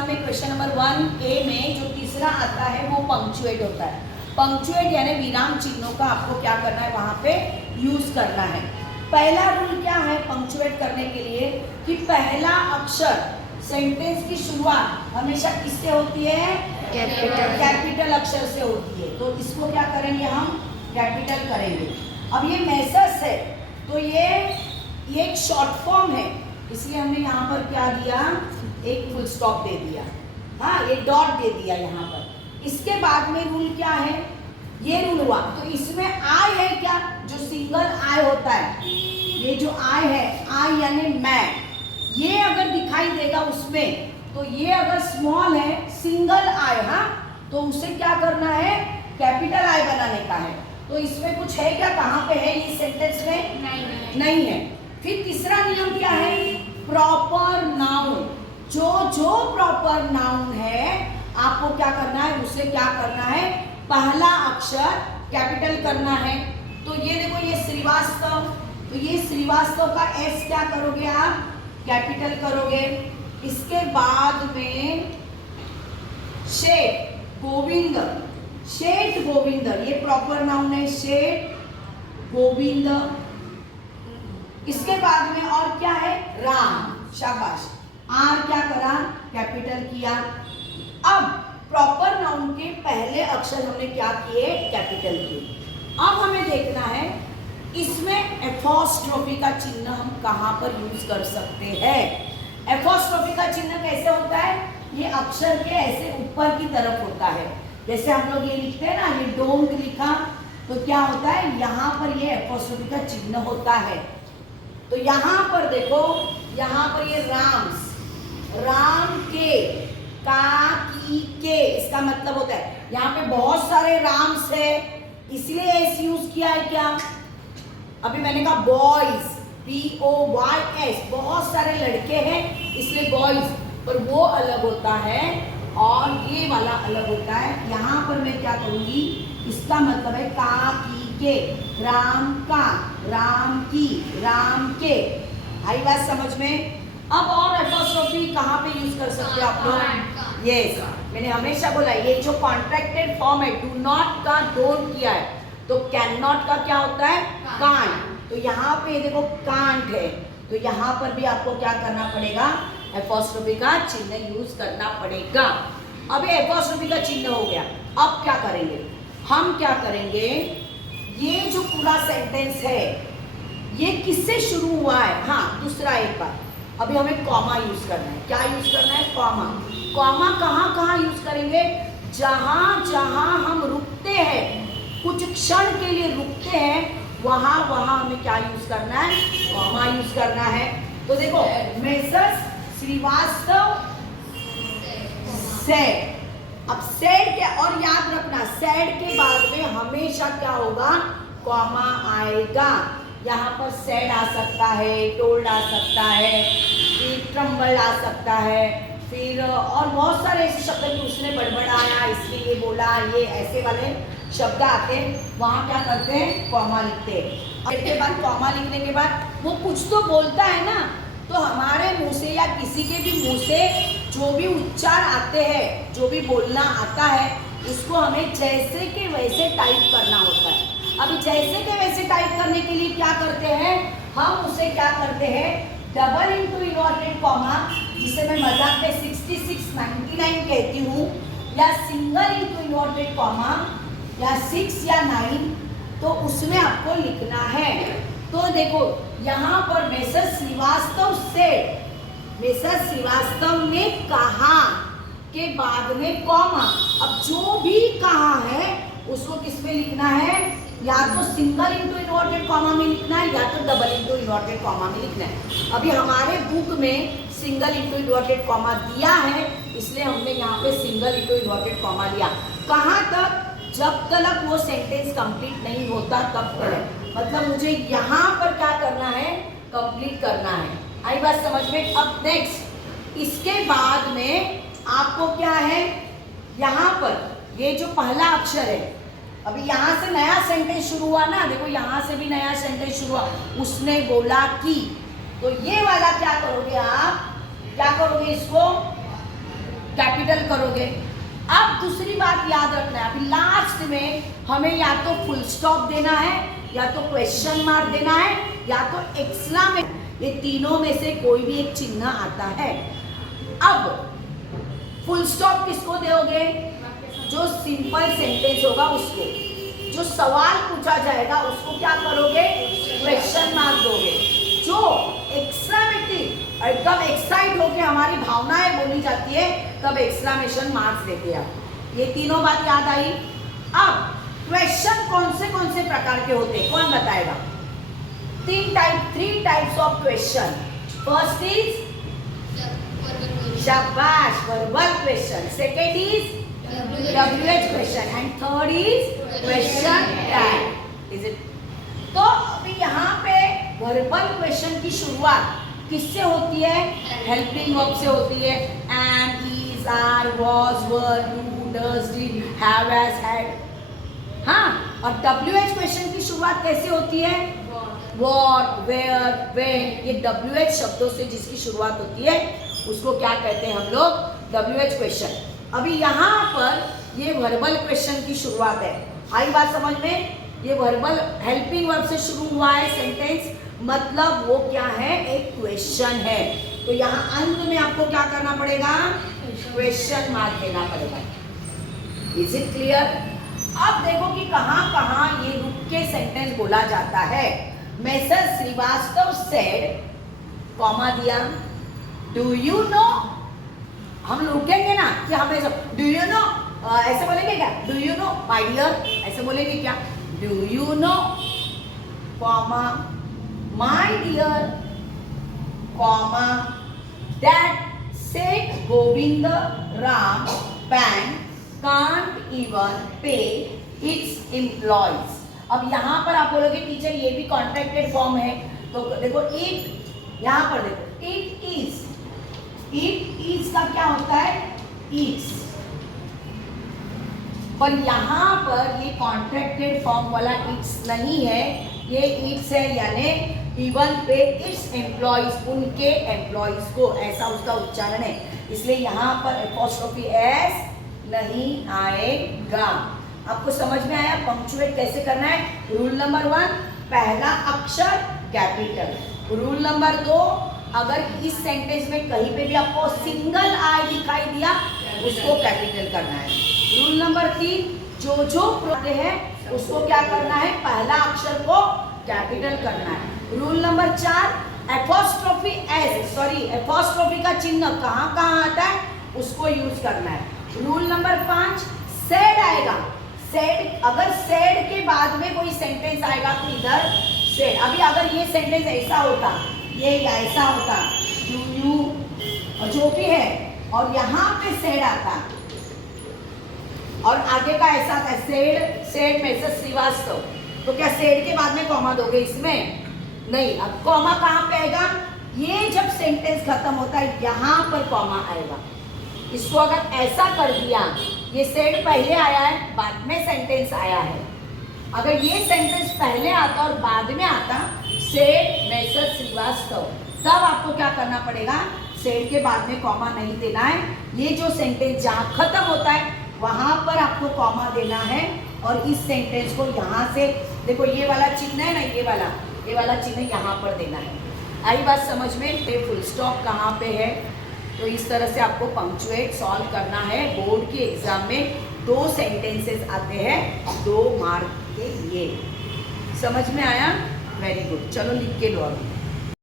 Exam में question number 1A में जो तीसरा आता है वो पंक्चुएट होता है। पंक्चुएट यानी विराम चिन्हों का आपको क्या करना है, वहां पे यूज करना है। पहला रूल क्या है पंक्चुएट करने के लिए कि पहला अक्षर सेंटेंस की शुरुआत हमेशा किससे होती है, कैपिटल अक्षर से होती है। तो इसको क्या करेंगे, हम कैपिटल करेंगे। अब ये मेसर्स है तो ये एक शॉर्ट फॉर्म है, इसलिए हमने यहाँ पर क्या दिया, एक फुल स्टॉप दे दिया, हाँ ये डॉट दे दिया यहाँ पर। इसके बाद में रूल क्या है, ये रूल हुआ। तो इसमें आई है क्या, जो सिंगल आई होता है, ये जो आई है, आई यानी मैं, ये अगर दिखाई देगा उसमें, तो ये अगर स्मॉल है सिंगल आई, हाँ तो उसे क्या करना है, कैपिटल आई बनाने का है। तो इसमें कुछ है क्या, कहाँ पे है ये सेंटेंस में, नहीं है। फिर तीसरा नियम क्या है, प्रॉपर नाउन, जो प्रॉपर नाउन है आपको क्या करना है, उसे क्या करना है, पहला अक्षर कैपिटल करना है। तो ये देखो ये श्रीवास्तव, तो ये श्रीवास्तव का एस क्या करोगे आप, कैपिटल करोगे। इसके बाद में शेठ गोविंद, शेठ गोविंद ये प्रॉपर नाउन है, शेठ गोविंद। इसके बाद में और क्या है, राम, शाबाश, आर क्या करा, कैपिटल किया। अब प्रॉपर नाउन के पहले अक्षर हमने क्या किए, कैपिटल किए। अब हमें देखना है इसमें एपोस्ट्रोफी का चिन्ह हम कहाँ पर यूज कर सकते हैं। एपोस्ट्रोफी का चिन्ह कैसे होता है, ये अक्षर के ऐसे ऊपर की तरफ होता है। जैसे हम लोग ये लिखते हैं ना, ये डोंग लिखा, तो क्या होता है, यहाँ पर ये एपोस्ट्रोफी का चिन्ह होता है। तो यहाँ पर देखो, यहाँ पर ये राम्स, राम के, का, की, के, इसका मतलब होता है यहाँ पे बहुत सारे राम्स है, इसलिए एस यूज किया है। क्या, अभी मैंने कहा बॉयज, BOYS, बहुत सारे लड़के हैं इसलिए बॉयज, पर वो अलग होता है और ये वाला अलग होता है। यहाँ पर मैं क्या करूँगी, इसका मतलब है का, की, के, राम का, राम की, राम के। आई बात समझ में। अब और एपोस्ट्रोफी कहाँ पे यूज कर सकते हो आप लोग, यस, मैंने हमेशा बोला ये जो कॉन्ट्रैक्टेड फॉर्म है, डू नॉट का डोंट किया है, तो कैन नॉट का क्या होता है, कांट। तो यहाँ पे देखो कांट है, तो यहाँ पर भी आपको क्या करना पड़ेगा, एपोस्ट्रोफी का चिन्ह यूज करना पड़ेगा। अब ये एपोस्ट्रोफी का चिन्ह हो गया। अब क्या करेंगे, हम क्या करेंगे, ये जो पूरा सेंटेंस है ये किससे शुरू हुआ है, हाँ दूसरा एक बार, अभी हमें कॉमा यूज करना है। क्या यूज करना है, कॉमा। कॉमा कहाँ कहाँ यूज करेंगे, जहाँ जहाँ हम रुकते हैं, कुछ क्षण के लिए रुकते हैं, वहाँ वहाँ हमें क्या यूज करना है, कॉमा यूज करना है। तो देखो मेसर्स श्रीवास्तव सेड, अब सेड क्या, और याद रखना सेड के बाद में हमेशा क्या होगा, कॉमा आएगा। यहाँ पर सेड आ सकता है, टोल्ड आ सकता है, फिर ट्रम्बल आ सकता है, फिर और बहुत सारे ऐसे शब्द कि उसने बड़बड़ाया, इसलिए ये बोला, ये ऐसे वाले शब्द आते हैं, वहाँ क्या करते हैं, कॉमा लिखते हैं। और इसके बाद कॉमा लिखने के बाद वो कुछ तो बोलता है ना, तो हमारे मुंह से या किसी के भी मुंह से जो भी उच्चार आते हैं, जो भी बोलना आता है, उसको हमें जैसे के वैसे टाइप करना होता है। अभी जैसे के वैसे टाइप करने के लिए क्या करते हैं, हम उसे क्या करते हैं, डबल इंटू इन्वर्टेड कॉमा, जिसे मैं मजाक में 66, 99 कहती हूँ, या सिंगल इंटू इन्वर्टेड कॉमा, या 6 या 9, तो उसमें आपको लिखना है। तो देखो यहाँ पर मेसर श्रीवास्तव से, मेसर श्रीवास्तव ने कहा के बाद में कॉमा, अब जो भी कहा है उसको किस में लिखना है, या तो सिंगल इंटू इन्वर्टेड कॉमा में लिखना है, या तो डबल इंटू इन्वर्टेड कॉमा में लिखना है। अभी हमारे बुक में सिंगल इंटू इन्वर्टेड कॉमा दिया है, इसलिए हमने यहाँ पे सिंगल इंटू इन्वर्टेड कॉमा लिया। कहाँ तक, जब तक वो सेंटेंस कंप्लीट नहीं होता तब तक, मतलब मुझे यहाँ पर क्या करना है, कंप्लीट करना है। आई बात समझ में। अब नेक्स्ट, इसके बाद में आपको क्या है, यहाँ पर ये जो पहला अक्षर है, अभी यहाँ से नया सेंटेंस शुरू हुआ ना, देखो यहाँ से भी नया सेंटेंस शुरू हुआ, उसने बोला कि, तो ये वाला क्या करोगे आप, क्या करोगे, इसको कैपिटल करोगे। अब दूसरी बात याद रखना है, अभी लास्ट में हमें या तो फुल स्टॉप देना है, या तो क्वेश्चन मार्क देना है, या तो एक्सक्लेमेशन, ये तीनों में से कोई भी एक चिन्ह आता है। अब फुल स्टॉप किसको दोगे? जो सिंपल सेंटेंस होगा उसको, जो सवाल पूछा जाएगा उसको क्या करोगे? क्वेश्चन मार्क दोगे। जो एक्सक्लेमेटिव एकदम एक्साइट होके हमारी भावनाएं बोली जाती है तब एक्सक्लेमेशन मार्क्स देते हैं। ये तीनों बात याद आई। अब क्वेश्चन कौन से प्रकार के होते हैं, कौन बताएगा? Three types of question. First is शाबाश, verbal question. Second is WH question and third is question tag. Is it? तो अभी यहाँ पे वर्बल क्वेश्चन की शुरुआत किससे होती है? हेल्पिंग वर्ब से होती है। Am, is, are, was, were, do, does, did, have, has, had. हाँ, और WH क्वेश्चन की शुरुआत कैसे होती है? What, where, when. ये WH शब्दों से जिसकी शुरुआत होती है उसको क्या कहते हैं हम लोग? WH question. अभी यहाँ पर ये वर्बल क्वेश्चन की शुरुआत है। आई बात समझ में? ये वर्बल हेल्पिंग वर्ब से शुरू हुआ है सेंटेंस, मतलब वो क्या है? एक क्वेश्चन है। तो यहाँ अंत में आपको क्या करना पड़ेगा? क्वेश्चन मार्क देना पड़ेगा। Is it clear? अब देखो कि कहाँ कहाँ ये रुक के सेंटेंस बोला जाता है। मिस्टर श्रीवास्तव सेड, कॉमा दिया, डू यू नो। हम रुकेंगे ना कि हमें सब डू यू नो ऐसे बोलेंगे क्या? Do you know my dear ऐसे बोलेंगे क्या? Do you know, comma, my dear, comma, that Seth Govind Ram bank can't even pay its employees. अब यहाँ पर आप बोलोगे टीचर ये भी कॉन्ट्रैक्टेड फॉर्म है, तो देखो इट, यहाँ पर देखो इट इज, इट इज का क्या होता है? इट्स। पर यहाँ पर ये कॉन्ट्रैक्टेड फॉर्म वाला इट्स नहीं है, ये इट्स है, यानी इवन पे इट्स एम्प्लॉयज, उनके एम्प्लॉयज को, ऐसा उसका उच्चारण है। इसलिए यहाँ पर एपोस्ट्रोफी एस नहीं आएगा। आपको समझ में आया पंक्चुएट कैसे करना है? रूल नंबर 1, पहला अक्षर कैपिटल। रूल नंबर 2, अगर इस सेंटेंस में कहीं पे भी आपको सिंगल आई दिखाई दिया उसको कैपिटल करना है। रूल नंबर 3, जो प्रत्यय है उसको क्या करना है? पहला अक्षर को कैपिटल करना है। Rule number 4, apostrophe S, sorry apostrophe का चिन्ह कहाँ कहाँ आता है उसको यूज करना है। रूल नंबर 5, सेड आएगा। सेड, अगर सेड के बाद में कोई सेंटेंस आएगा तो इधर सेड। अभी अगर ये सेंटेंस ऐसा होता, ये ऐसा होता, यू जो भी है, और यहाँ पे सेड आता और आगे का ऐसा था सेड, सेड में से श्रीवास्तव, तो क्या सेड के बाद में कॉमा दोगे इसमें? नहीं। अब कॉमा कहाँ पे आएगा? ये जब सेंटेंस खत्म होता है यहाँ पर कॉमा आएगा। इसको अगर ऐसा कर दिया, ये सेड पहले आया है, बाद में सेंटेंस आया है, अगर ये सेंटेंस पहले आता और बाद में आता सेड मिस्टर श्रीवास्तव, तब आपको क्या करना पड़ेगा? सेड के बाद में कॉमा नहीं देना है। ये जो सेंटेंस जहाँ खत्म होता है वहां पर आपको कॉमा देना है, और इस सेंटेंस को यहाँ से देखो, ये वाला चिन्ह है ना, ये वाला चिन्ह यहाँ पर देना है। आई बात समझ में? ये फुल स्टॉप कहाँ पे है? तो इस तरह से आपको पंक्चुएट सॉल्व करना है। बोर्ड के एग्जाम में 2 सेंटेंसेस आते हैं 2 मार्क के लिए। समझ में आया? Very good. चलो लिख के लो अभी।